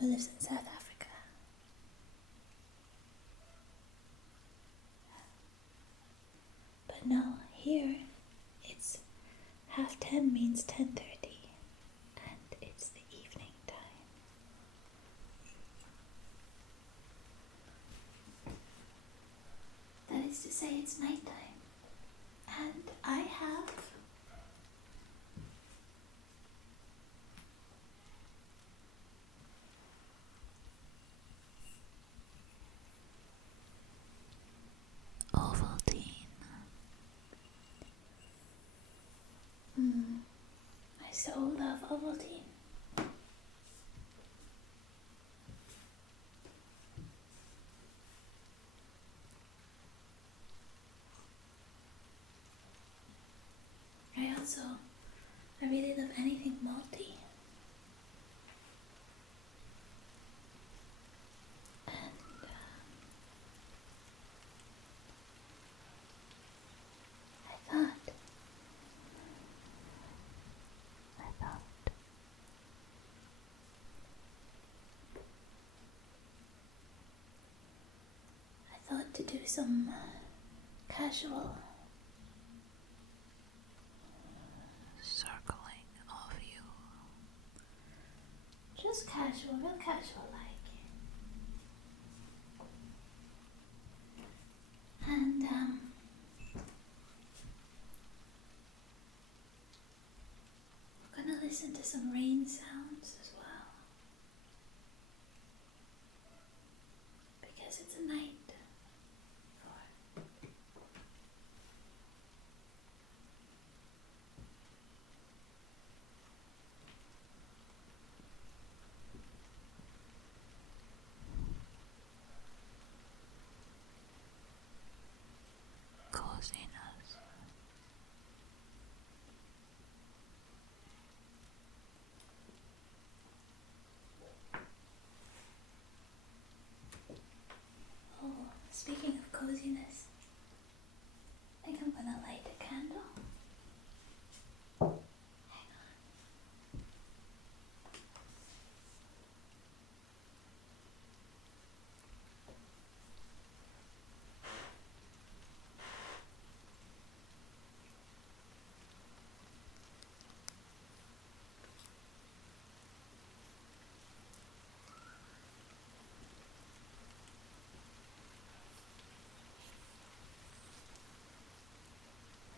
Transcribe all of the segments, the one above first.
who lives in South Africa. But no, here it's 10:30 means 10:30, and it's the evening time. That is to say, it's nighttime, and I have Ovaltine. I so love Ovaltine. I really love anything malty. And I thought to do some casual circling of you. Just casual, real casual like. And we're gonna listen to some rain sounds as well, because it's a night for coziness. Oh, speaking of coziness, I think I'm gonna light a candle. Hang on.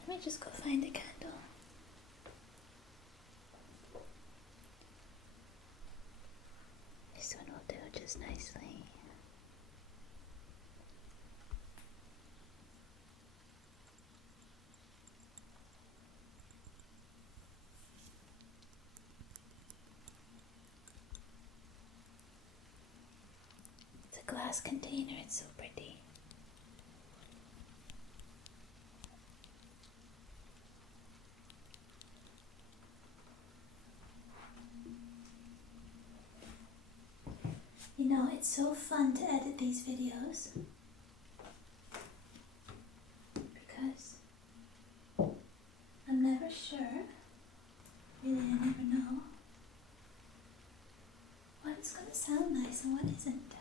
Let me just go find a candle. This one will do just nicely. It's a glass container, it's so pretty. You know, it's so fun to edit these videos because I'm never sure, really I never know what's going to sound nice and what isn't.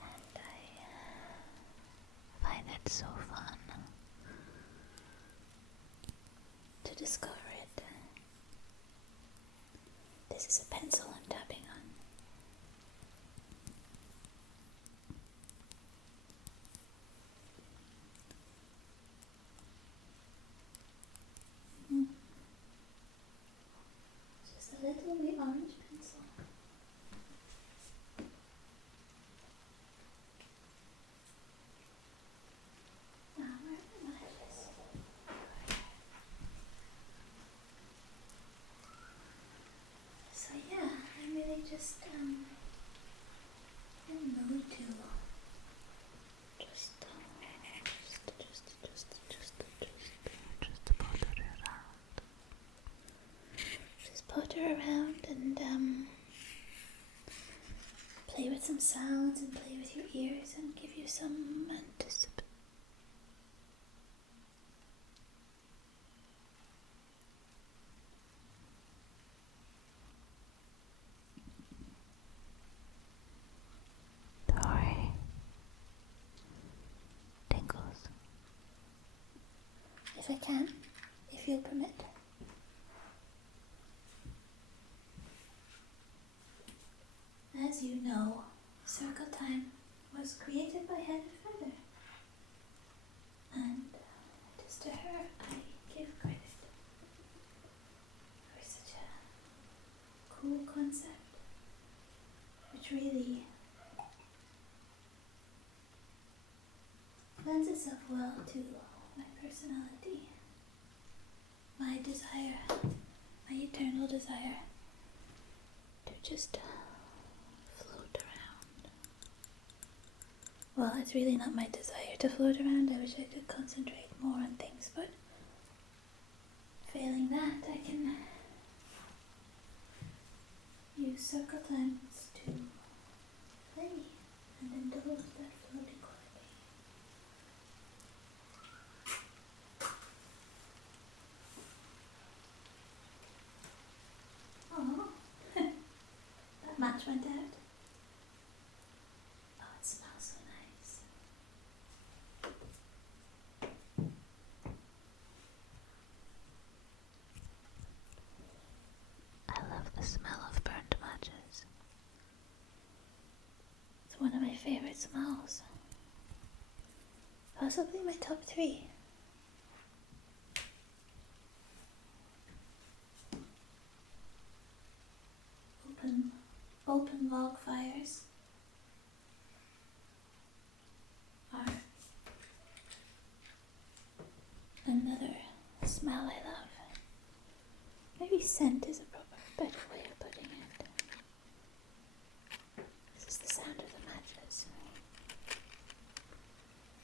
And I find it so fun to discover it. This is a pencil I'm tapping on. Just a little wee orange pencil. Now, where are my matches? So yeah, I'm really just in the mood to just potter around and play with some sounds and play with your ears and give you some anticipatory. if I can, if you'll permit. As you know, circle time was created by Head and Feather, and it is to her I give credit for such a cool concept, which really lends itself well to my personality, my desire, my eternal desire to just float around. Well, it's really not my desire to float around. I wish I could concentrate more on things, but failing that, I can use circle times to play and indulge that floating quality. Oh, that match went out. Oh, it smells so nice. I love the smell of burnt matches. It's one of my favorite smells. Possibly my top 3. Open log fires are another smell I love. Maybe scent is a better way of putting it. This is the sound of the matches.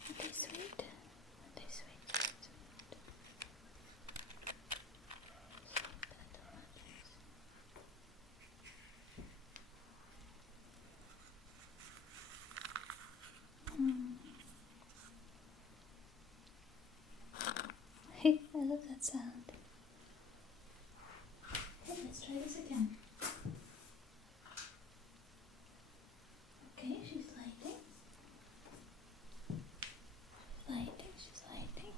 Aren't they sweet? Aren't they sweet? Sweet, sweet. Sweet little matches. I love that sound. Okay, let's try this again. Okay, she's lighting. She's lighting, she's lighting.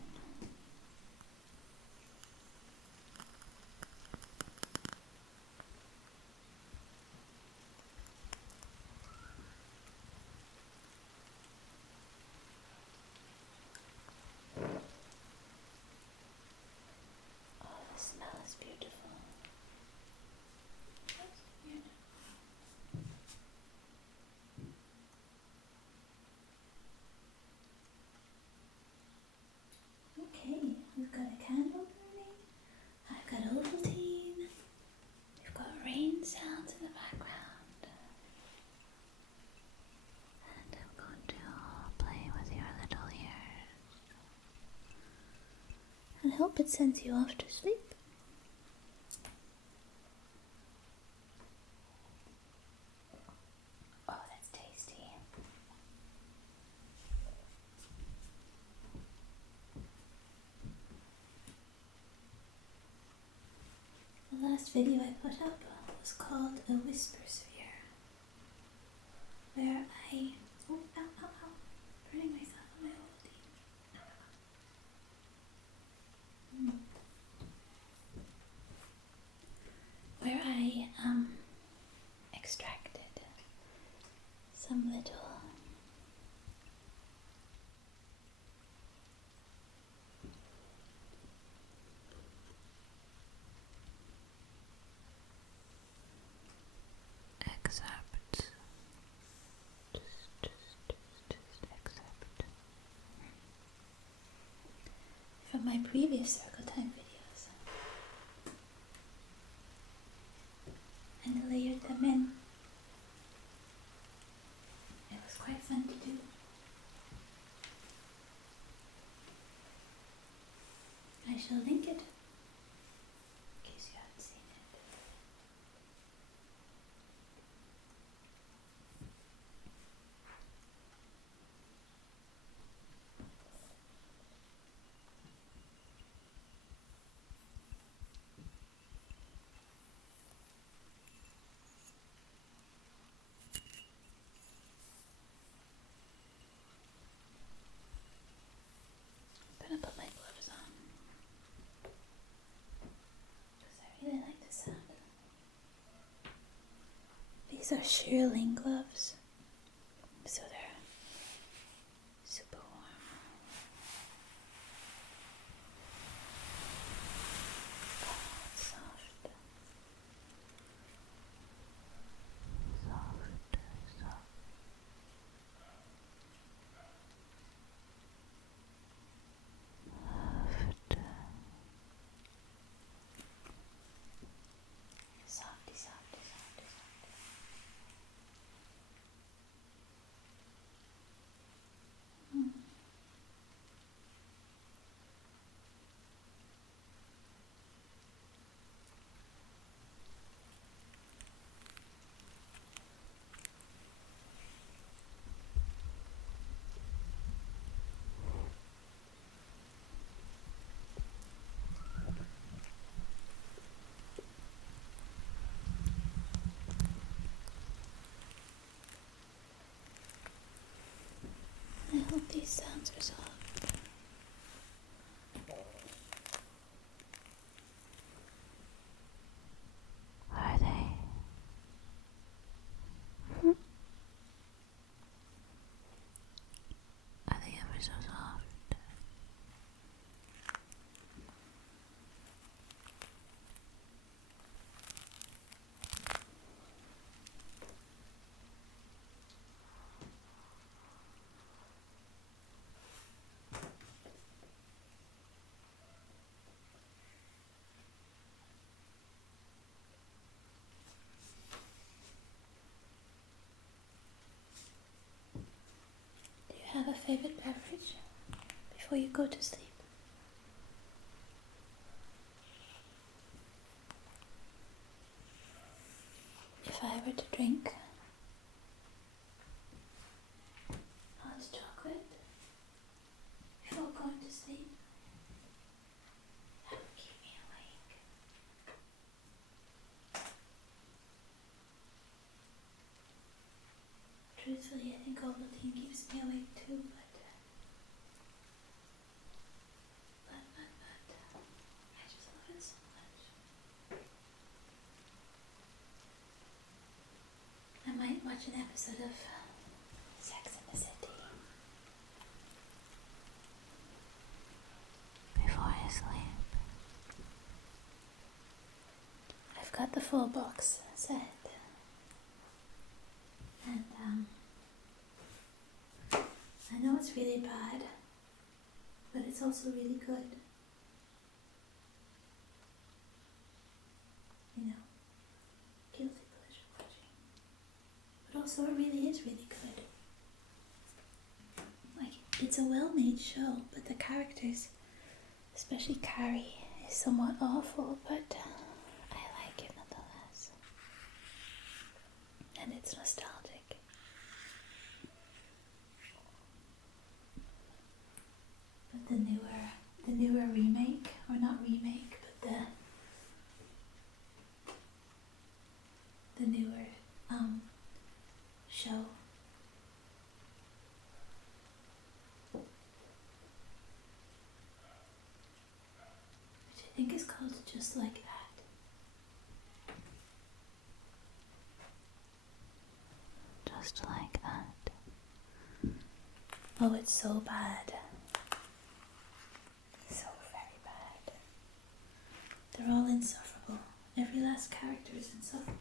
Oh, the smell is beautiful. That's weird. Okay, we've got a candle burning. I've got Ovaltine. We've got rain sounds in the background. And I'm going to play with your little ears. And hope it sends you off to sleep. Oh, that's tasty. The last video I put up was called A Whisper Sphere, where I... Oh, ow, ow, ow. Burning myself on my Ovaltine. Where I extracted some little excerpts. Just excerpt from my previous circle time videos and layered them in. It was quite fun to do. I shall link it in case you haven't seen it. I'm gonna put my gloves on. These are shearling gloves, so they're super warm. Oh, it's soft. Softy, softy, softy, softy. I hope these sounds are soft. Are they? Are they ever so soft? Do you have a favorite beverage before you go to sleep? If I were to drink hot chocolate before going to sleep, that would keep me awake. Truthfully, I think Ovaltine keeps me awake too, but I just love it so much. I might watch an episode of Sex and the City before I sleep. I've got the full box set, and I know it's really bad, but it's also really good. You know, guilty pleasure watching. But also it really is really good. Like, it's a well-made show, but the characters, especially Carrie, is somewhat awful, but I like it nonetheless. And it's nostalgic. But the newer remake, or not remake, but the newer show, which I think is called Just Like That. Just Like That. Oh, it's so bad. So very bad. They're all insufferable. Every last character is insufferable.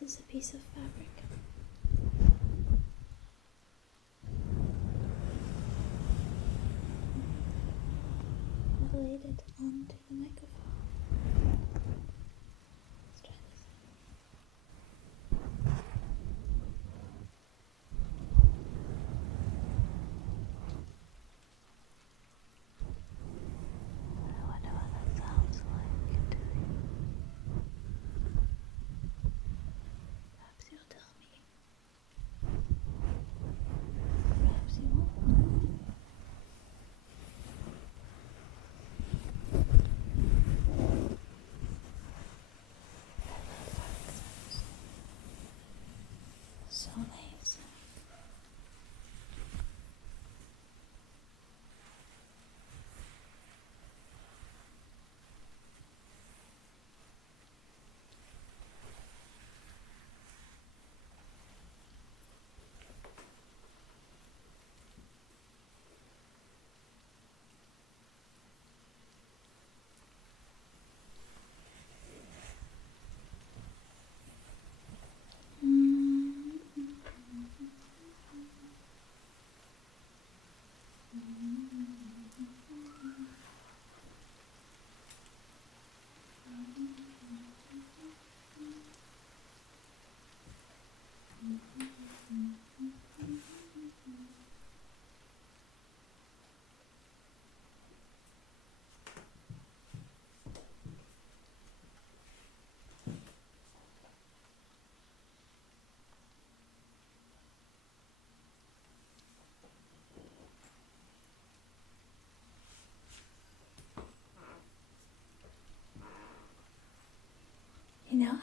This is a piece of fabric. I laid it onto the microphone. Let's try this. I wonder what that sounds like to you.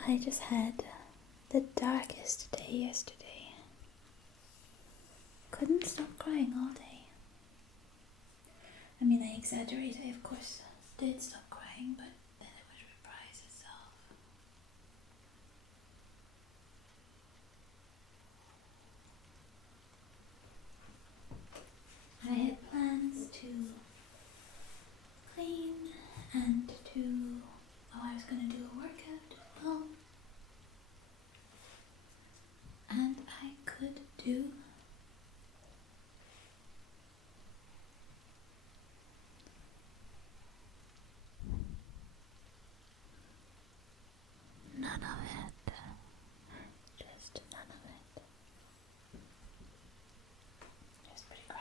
I just had the darkest day yesterday. Couldn't stop crying all day. I mean, I exaggerate. I, of course, did stop crying, but then it would reprise itself. I had plans to clean and I was going to do a workout as well. And I could do none of it. Just none of it. Just pretty crap.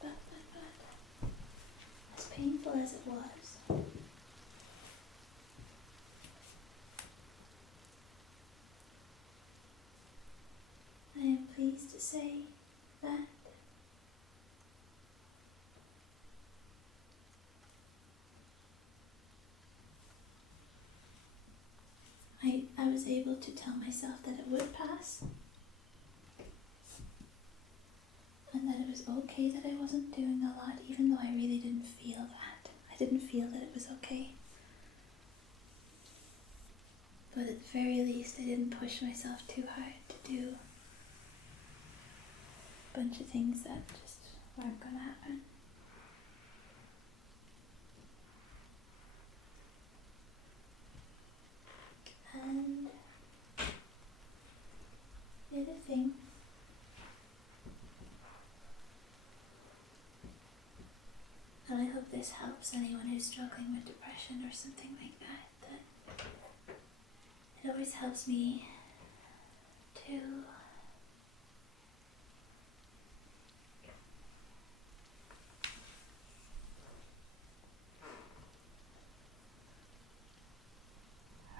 But as painful as it was, I am pleased to say that I was able to tell myself that it would pass, and that it was okay that I wasn't doing a lot, even though I really didn't feel that. I didn't feel that it was okay. But at the very least, I didn't push myself too hard to do a bunch of things that just weren't going to happen. And the other thing, and I hope this helps anyone who's struggling with depression or something like that, that it always helps me to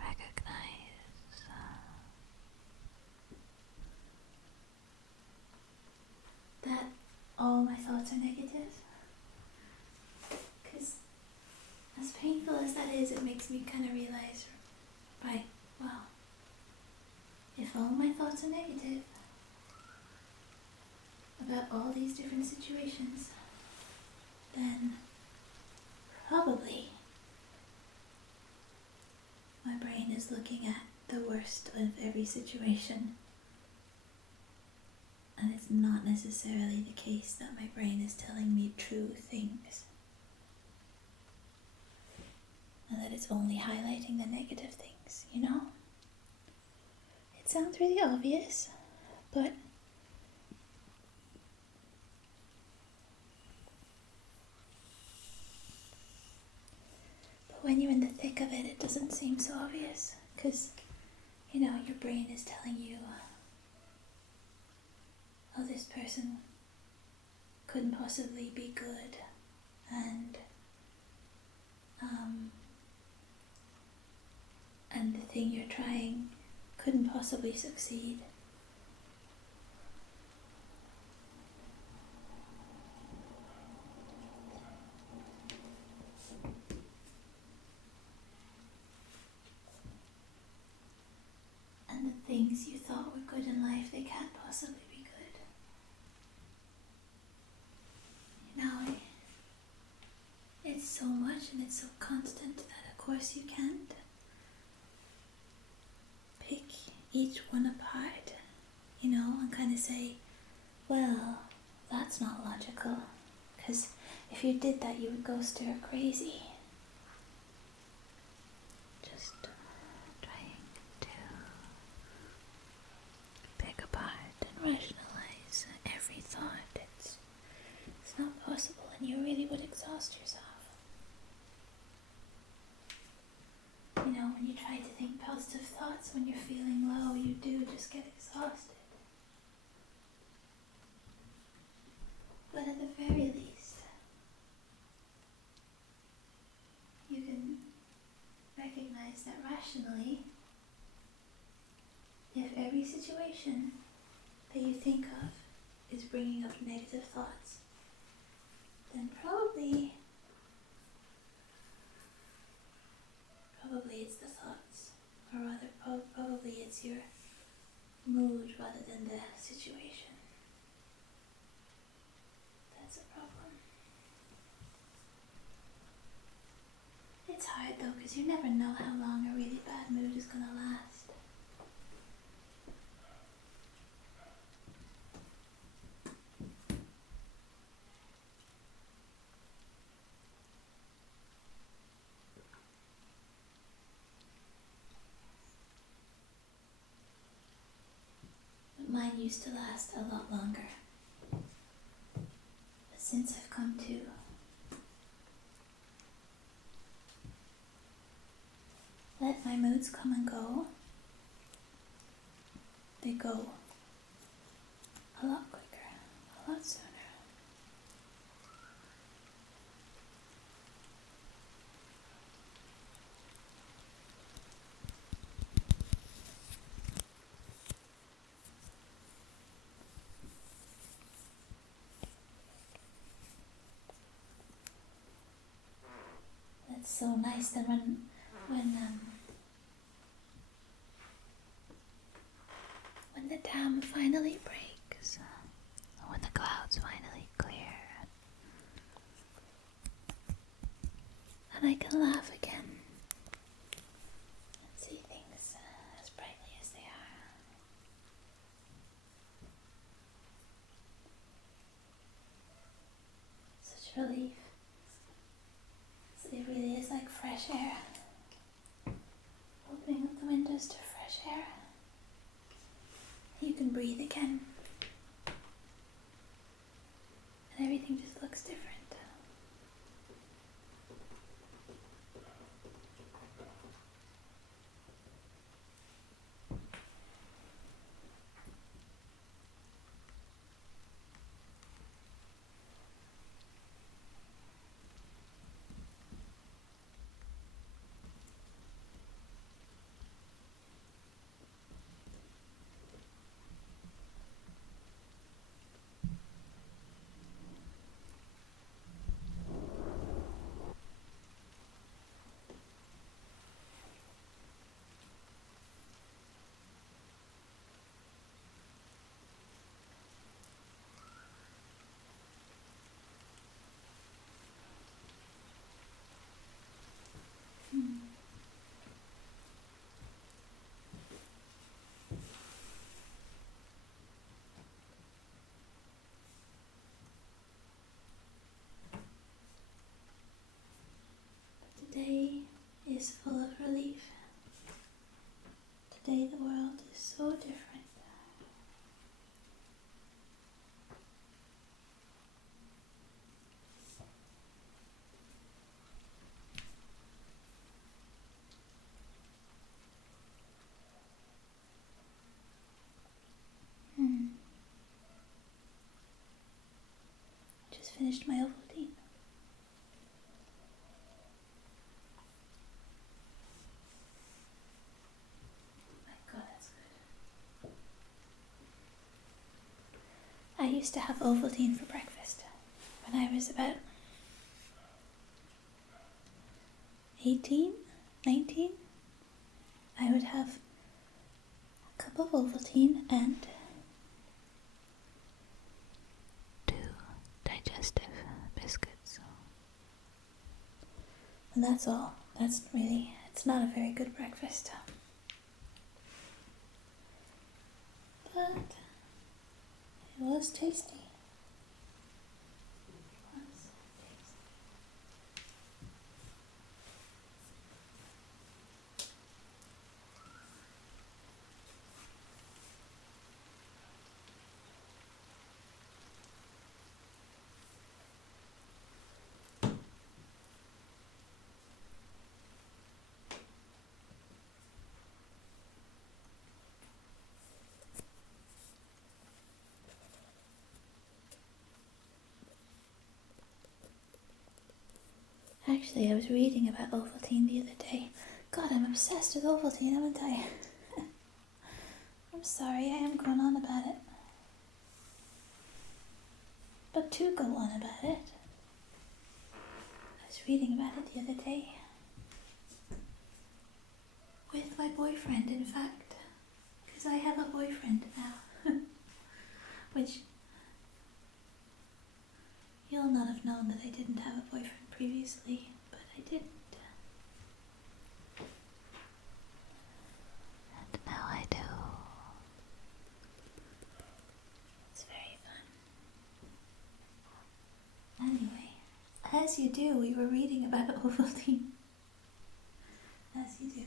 recognize that all my thoughts are negative. Because as painful as that is, it makes me kind of realize, right, well, if all my thoughts are negative about all these different situations, then probably my brain is looking at the worst of every situation. And it's not necessarily the case that my brain is telling me true things. And that it's only highlighting the negative things, you know? It sounds really obvious, but when you're in the thick of it, it doesn't seem so obvious. Because, you know, your brain is telling you, oh, this person couldn't possibly be good, and the thing you're trying couldn't possibly succeed. And the things you thought were good in life, they can't possibly be good. You know, it's so much and it's so constant that of course you can't pick each one apart, you know, and kind of say, well, that's not logical, because if you did that you would go stir crazy. Just trying to pick apart and rationalize every thought. It's not possible, and you really would exhaust yourself. You know, when you try to think positive thoughts when you're feeling low, you do just get exhausted. But at the very least, you can recognize that rationally, if every every situation that you think of is bringing up negative thoughts, then probably it's the thoughts, or rather probably it's your mood rather than the situation. That's a problem. It's hard though, because you never know how long a really bad mood is gonna last. But mine used to last a lot longer. But since I've come to let my moods come and go, they go a lot quicker, a lot sooner. It's so nice that when the dam finally breaks, when the clouds finally clear, and I can laugh again and see things as brightly as they are. Such relief. It really is like fresh air. Opening up the windows to fresh air. You can breathe again. And everything just looks different. Today is full of relief. Today the world is so different. Just finished my Ovaltine. I used to have Ovaltine for breakfast when I was about 18, 19. I would have a cup of Ovaltine and 2 digestive biscuits. And that's all. It's not a very good breakfast. But it was tasty. Actually, I was reading about Ovaltine the other day. God, I'm obsessed with Ovaltine, haven't I? I'm sorry I am going on about it. But to go on about it, I was reading about it the other day. With my boyfriend, in fact. Because I have a boyfriend now. Which, you'll not have known that I didn't have a boyfriend previously, but I didn't. And now I do. It's very fun. Anyway, as you do, we were reading about Ovaltine. As you do.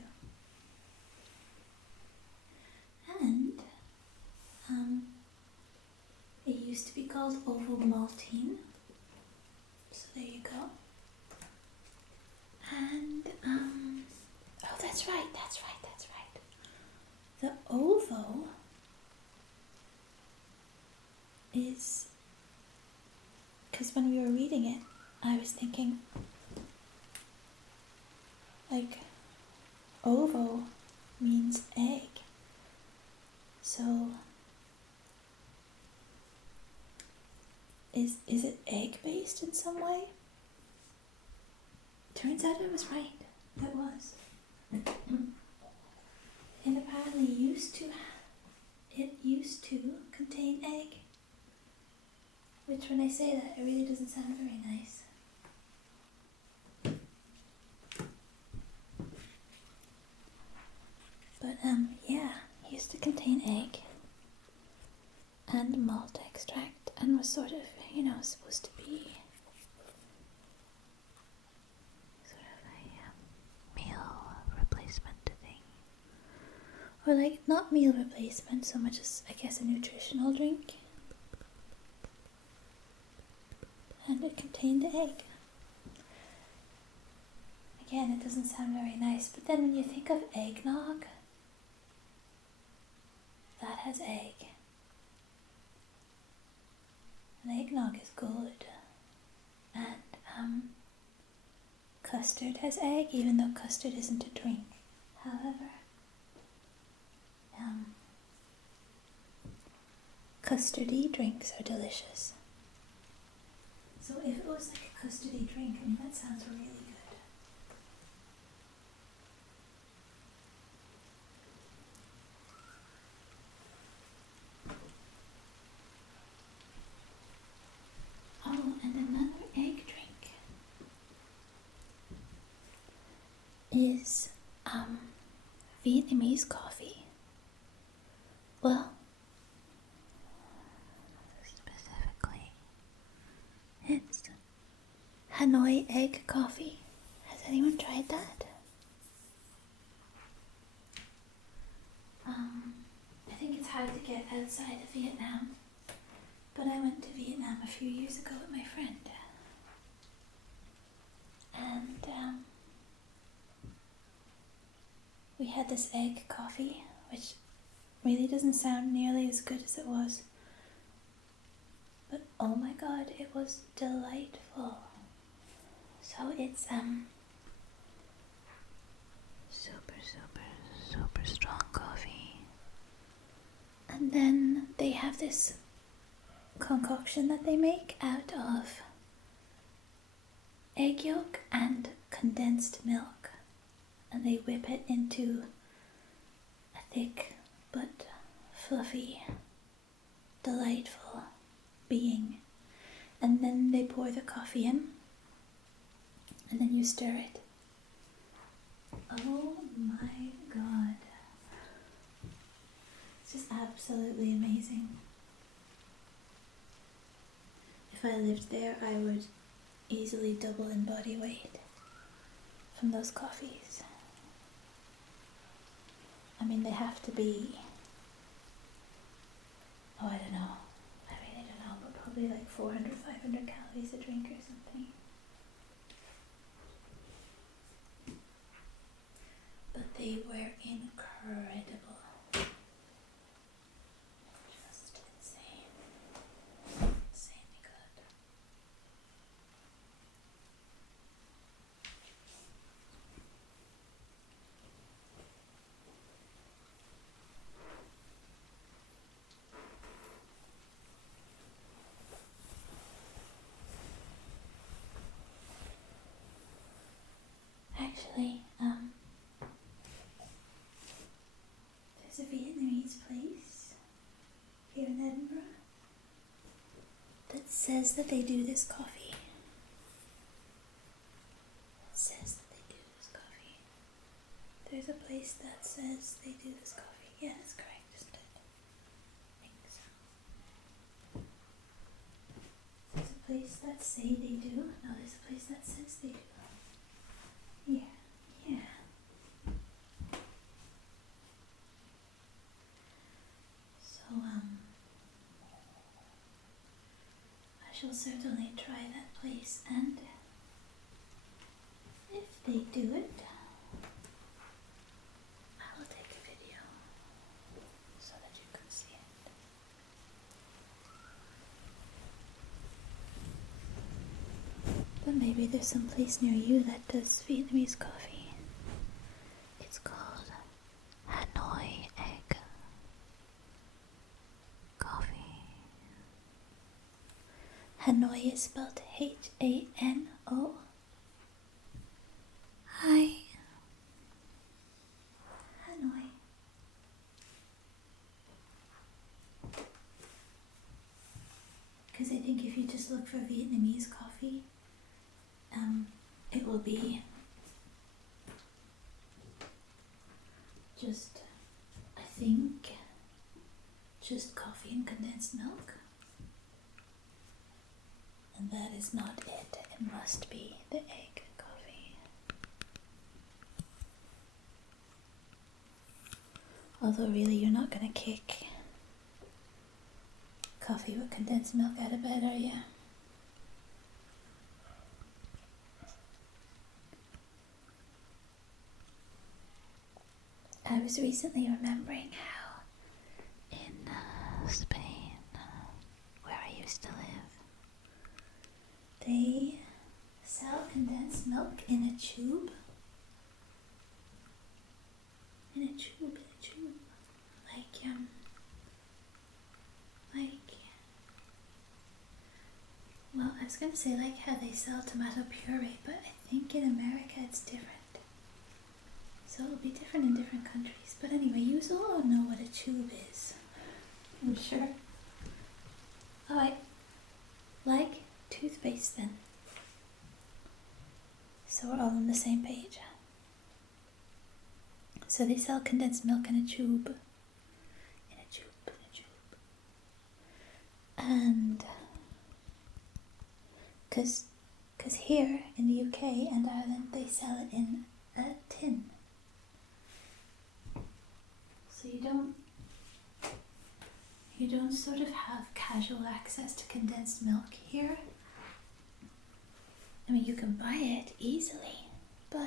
And, it used to be called Ovaltine. So there you go. And, oh, that's right. The ovo is, because when we were reading it, I was thinking, like, ovo means egg. So, is it egg-based in some way? Turns out I was right. It was. It apparently used to contain egg. Which, when I say that, it really doesn't sound very nice. But, yeah, it used to contain egg and malt extract and was sort of, supposed to be sort of a meal replacement thing. Or, like, not meal replacement so much as, I guess, a nutritional drink. And it contained egg. Again, it doesn't sound very nice, but then when you think of eggnog, that has egg. And eggnog is good. And custard has egg, even though custard isn't a drink. However, custardy drinks are delicious. So if it was like a custardy drink, I mean, that sounds really good. Oh, and another egg drink is Vietnamese coffee. Well, specifically, it's Hanoi egg coffee. Has anyone tried that? I think it's hard to get outside of Vietnam, but I went to Vietnam a few years ago with my friend. And we had this egg coffee, which really doesn't sound nearly as good as it was. But oh my god, it was delightful. So it's super strong coffee. And then they have this concoction that they make out of egg yolk and condensed milk. And they whip it into a thick but fluffy, delightful being. And then they pour the coffee in, and then you stir it. Oh my god. It's just absolutely amazing. If I lived there, I would easily double in body weight from those coffees. I mean, they have to be, I don't know. I really don't know, but probably like 400, 500 calories a drink or something. But they were incredible. Just insane. Insanely good. actually. There's a Vietnamese place here in Edinburgh that says that they do this coffee. It says that they do this coffee. There's a place that says they do this coffee. Yeah, that's correct, isn't it? I think so. There's a place that say they do. No, there's a place that says they do. Yeah, yeah. So, I shall certainly try that place, and if they do it, I will take a video so that you can see it. But maybe there's some place near you that does Vietnamese coffee. It's called Hanoi Egg Coffee. Hanoi is spelled H-A-N-O. Hi. Hanoi. Because I think if you just look for Vietnamese coffee, it will be just, I think, just coffee and condensed milk. And that is not it. It must be the egg coffee. Although really you're not going to kick coffee with condensed milk out of bed, are you? I was recently remembering how in Spain, where I used to live, they sell condensed milk in a tube. In a tube. Well, I was going to say like how they sell tomato puree, but I think in America it's different. So it'll be different in different countries. But anyway, you all know what a tube is, I'm sure. Alright, like toothpaste then. So we're all on the same page. So they sell condensed milk in a tube. And because here in the UK and Ireland they sell it in a tin. So you don't sort of have casual access to condensed milk here. I mean, you can buy it easily, but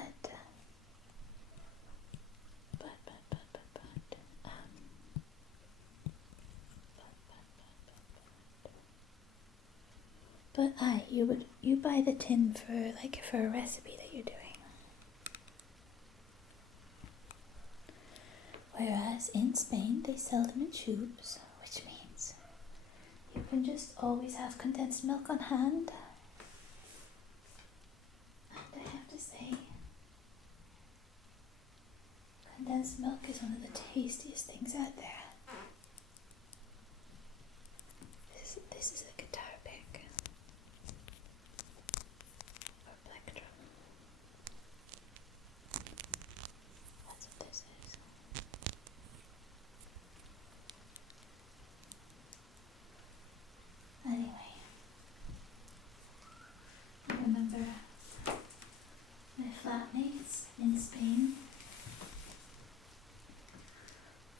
you buy the tin for a recipe that you're doing. Whereas in Spain they sell them in tubes, which means you can just always have condensed milk on hand. And I have to say, condensed milk is one of the tastiest things out there. This is a guitar pick. Or plectrum. That's what this is. Anyway, I remember my flatmates in Spain.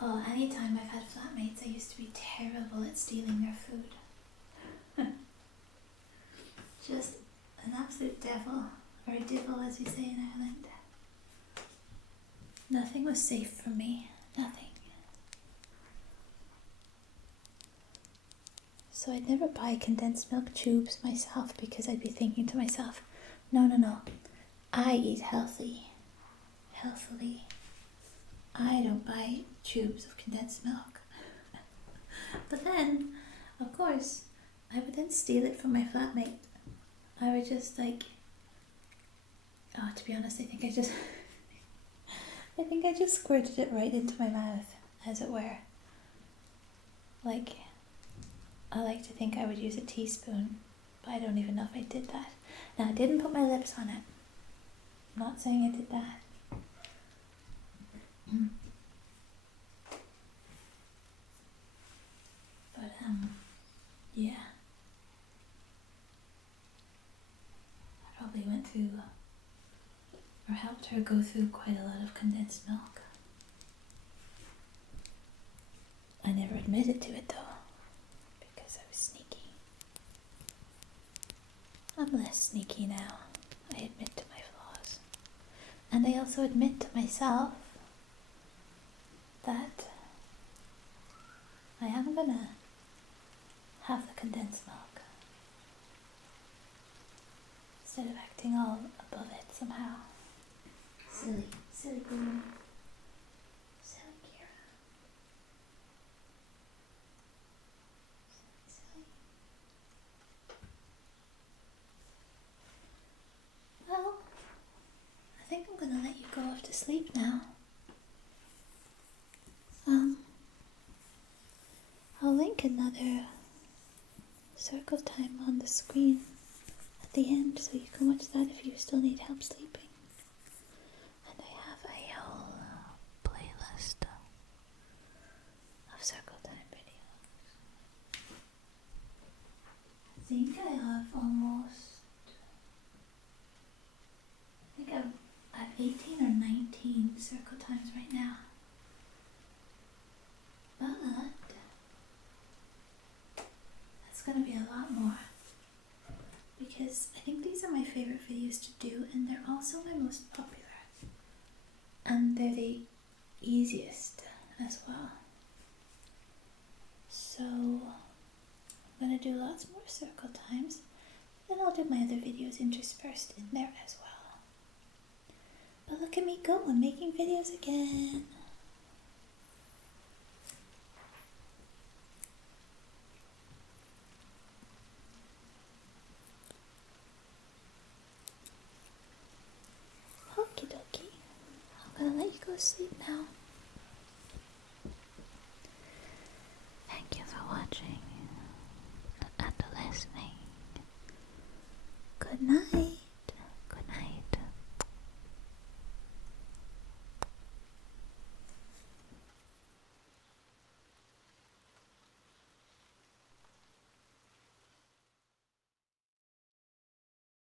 Oh, anytime I've had flatmates, I used to be terrible at stealing their food. Just an absolute devil, or a divil as we say in Ireland. Nothing was safe from me, nothing. So I'd never buy condensed milk tubes myself because I'd be thinking to myself, no, I eat healthily. I don't buy tubes of condensed milk. But then, of course, I would then steal it from my flatmate. I would just Oh, to be honest, I think I just squirted it right into my mouth, as it were. Like, I like to think I would use a teaspoon, but I don't even know if I did that. Now, I didn't put my lips on it. I'm not saying I did that. But, yeah. I probably went through, or helped her go through quite a lot of condensed milk. I never admitted to it though, because I was sneaky. I'm less sneaky now. I admit to my flaws. And I also admit to myself that I am gonna have the condensed milk instead of acting all above it somehow. Silly girl. Silly Kira. Silly. Well, I think I'm gonna let you go off to sleep now. I'll link another circle time on the screen at the end so you can watch that if you still need help sleeping. And I have a whole playlist of circle time videos. I think I have I have 18 or 19 circle times right now. But that's going to be a lot more, because I think these are my favorite videos to do, and they're also my most popular, and they're the easiest as well. So I'm going to do lots more circle times, then I'll do my other videos interspersed in there as well. But look at me go, I'm making videos again. Okie dokie. I'm gonna let you go to sleep now.